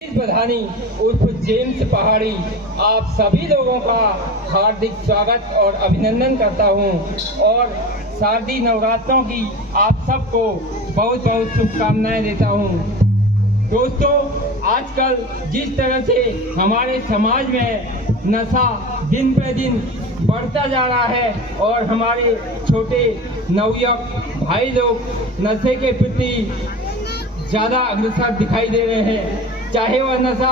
प्रधानी उर्फ जेम्स पहाड़ी आप सभी लोगों का हार्दिक स्वागत और अभिनंदन करता हूं और शारदीय नवरात्रों की आप सबको बहुत बहुत शुभकामनाएं देता हूं। दोस्तों, आजकल जिस तरह से हमारे समाज में नशा दिन पे दिन बढ़ता जा रहा है और हमारे छोटे नवयुवक भाई लोग नशे के प्रति ज़्यादा अग्रसर दिखाई दे रहे हैं, चाहे वह नशा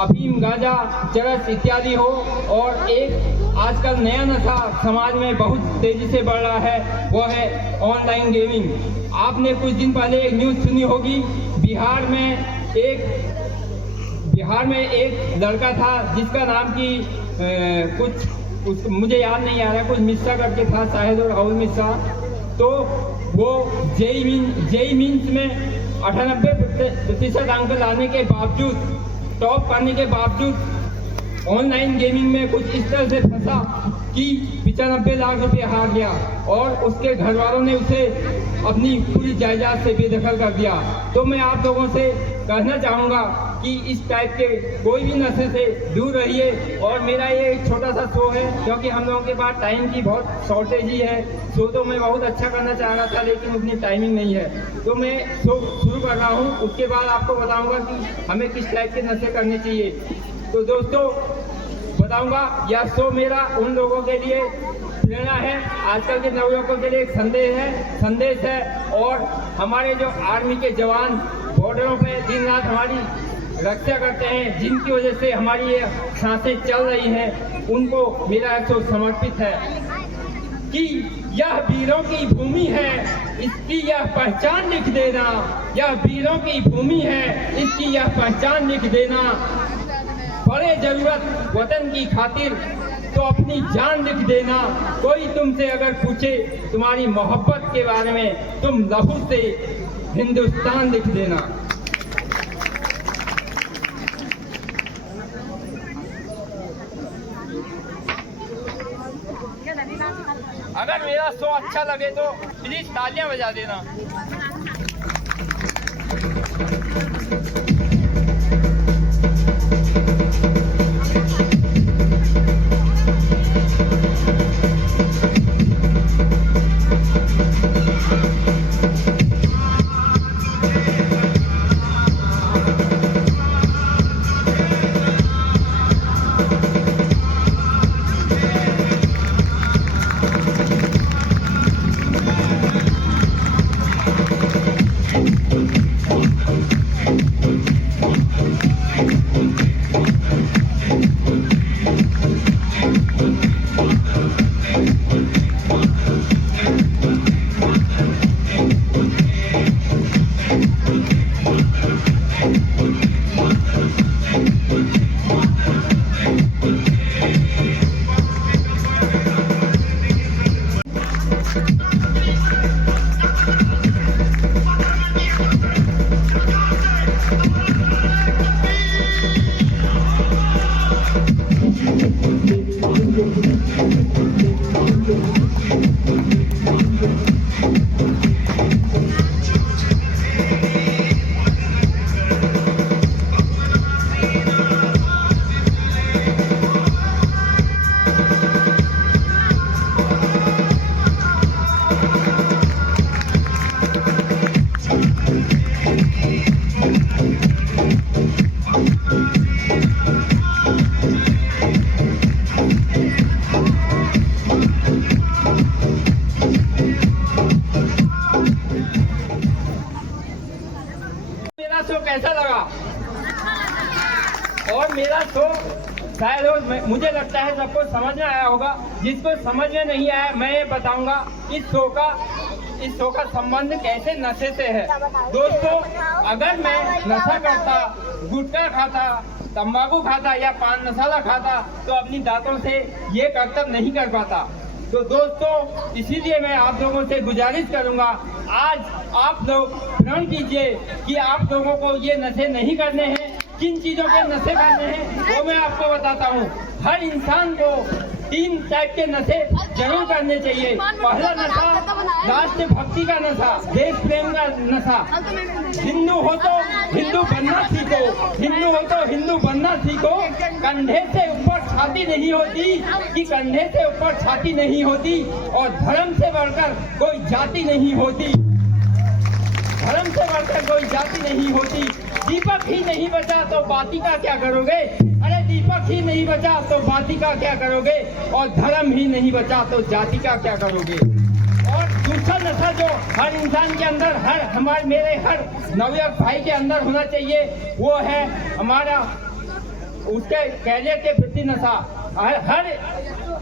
अफीम, गांजा, चरस इत्यादि हो। और एक आजकल नया नशा समाज में बहुत तेजी से बढ़ रहा है, वह है ऑनलाइन गेमिंग। आपने कुछ दिन पहले एक न्यूज़ सुनी होगी, बिहार में एक लड़का था जिसका नाम मुझे याद नहीं आ रहा, कुछ मिश्रा करके था शायद, और राहुल मिश्रा। तो वो जेई मीन्स में 98% अंक लाने के बावजूद, टॉप करने के बावजूद ऑनलाइन गेमिंग में कुछ इस तरह से फंसा कि 95 लाख रुपए हार गया और उसके घर वालों ने उसे अपनी पूरी जायदाद से बेदखल कर दिया। तो मैं आप लोगों से कहना चाहूँगा कि इस टाइप के कोई भी नशे से दूर रहिए। और मेरा ये एक छोटा सा शो है, क्योंकि हम लोगों के पास टाइम की बहुत शॉर्टेज ही है। शो तो मैं बहुत अच्छा करना चाह रहा था, लेकिन उतनी टाइमिंग नहीं है, तो मैं शो शुरू कर रहा हूँ। उसके बाद आपको बताऊँगा कि हमें किस टाइप के नशे करने चाहिए। तो दोस्तों, बताऊँगा यह शो मेरा उन लोगों के लिए प्रेरणा है, आजकल के नवयुवकों के लिए एक संदेश है। और हमारे जो आर्मी के जवान बॉर्डरों पे दिन रात हमारी रक्षा करते हैं, जिनकी वजह से हमारी ये सांसें चल रही हैं, उनको मेरा शो समर्पित है कि यह वीरों की भूमि है, इसकी यह पहचान लिख देना। यह वीरों की भूमि है, इसकी यह पहचान लिख देना। बड़े जरूरत वतन की खातिर तो अपनी जान लिख देना। कोई तुमसे अगर पूछे तुम्हारी मोहब्बत के बारे में, तुम लहू से हिंदुस्तान लिख देना। अगर मेरा शो अच्छा लगे तो प्लीज तालियां बजा देना। कैसा लगा? और मेरा शो शायद मुझे लगता है सबको समझ में आया होगा। जिसको समझ में नहीं आया, मैं ये बताऊंगा इस शो का संबंध कैसे नशे से है। दोस्तों, अगर मैं नशा करता, गुटखा खाता, तंबाकू खाता या पान मसाला खाता, तो अपनी दांतों से ये कर्तव्य नहीं कर पाता। तो दोस्तों, इसीलिए मैं आप लोगों से गुजारिश करूंगा, आज आप लोग प्रण कीजिए कि आप लोगों को ये नशे नहीं करने हैं। किन चीज़ों के नशे करने हैं वो मैं आपको बताता हूँ। हर इंसान को 3 टाइप के नशे जरूर करने चाहिए। पहला नशा राष्ट्र भक्ति का नशा, देश प्रेम का नशा। हिंदू हो तो हिंदू बनना सीखो, हिंदू हो तो हिंदू बनना सीखो। कंधे से ऊपर छाती नहीं होती, कि कंधे से ऊपर छाती नहीं होती, और धर्म से बढ़कर कोई जाति नहीं होती, धर्म से बढ़कर कोई जाति नहीं होती। दीपक ही नहीं बचा तो बाती का क्या करोगे? अरे दीपक ही नहीं बचा तो बाती का क्या करोगे? और धर्म ही नहीं बचा तो जाति का क्या करोगे? और दूसरा नशा जो हर इंसान के अंदर, मेरे हर नवयुवक भाई के अंदर होना चाहिए, वो है हमारा उसके कैरियर के प्रति नशा।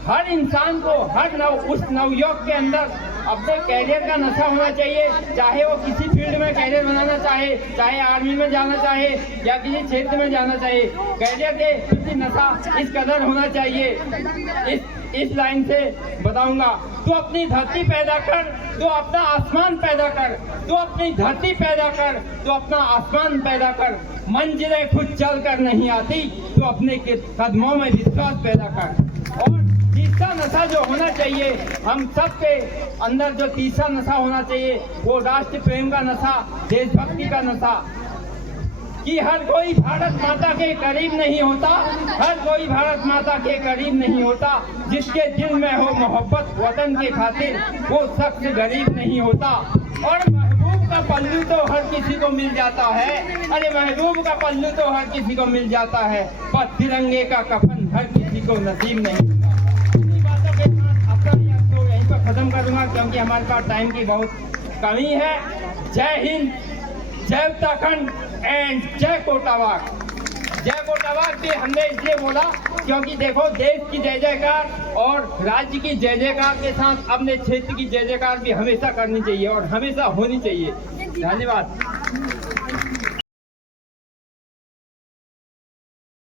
हर इंसान को, उस नवयुवक के अंदर अपने कैरियर का नशा होना चाहिए। चाहे वो किसी फील्ड में कैरियर बनाना चाहे, चाहे आर्मी में जाना चाहे या किसी क्षेत्र में जाना चाहे, कैरियर के प्रति नशा इस कदर होना चाहिए। इस लाइन से बताऊंगा, तू अपनी धरती पैदा कर, तू अपना आसमान पैदा कर, तू अपनी धरती पैदा कर, तू अपना आसमान पैदा कर। मंजिलें खुद चल कर नहीं आती, तू अपने कदमों में विश्वास पैदा कर। और तीसरा नशा जो होना चाहिए हम सबके अंदर, जो तीसरा नशा होना चाहिए वो राष्ट्र प्रेम का नशा, देशभक्ति का नशा। कि हर कोई भारत माता के करीब नहीं होता, हर कोई भारत माता के करीब नहीं होता। जिसके दिल में हो मोहब्बत वतन के खातिर, वो शख्स गरीब नहीं होता। और महबूब का पल्लू तो हर किसी को मिल जाता है, अरे महबूब का पल्लू तो हर किसी को मिल जाता है, पर तिरंगे का कफन हर किसी को नसीब नहीं होता। इन्हीं बातों के साथ अपना तो यहीं पर खत्म करूंगा, क्योंकि हमारे पास टाइम की बहुत कमी है। जय हिंद, जय उत्तराखंड एंड जय कोटावाग। जय कोटावाग भी हमने इसलिए बोला क्योंकि देखो, देश की जय जयकार और राज्य की जय जयकार के साथ अपने क्षेत्र की जय जयकार भी हमेशा करनी चाहिए और हमेशा होनी चाहिए। धन्यवाद।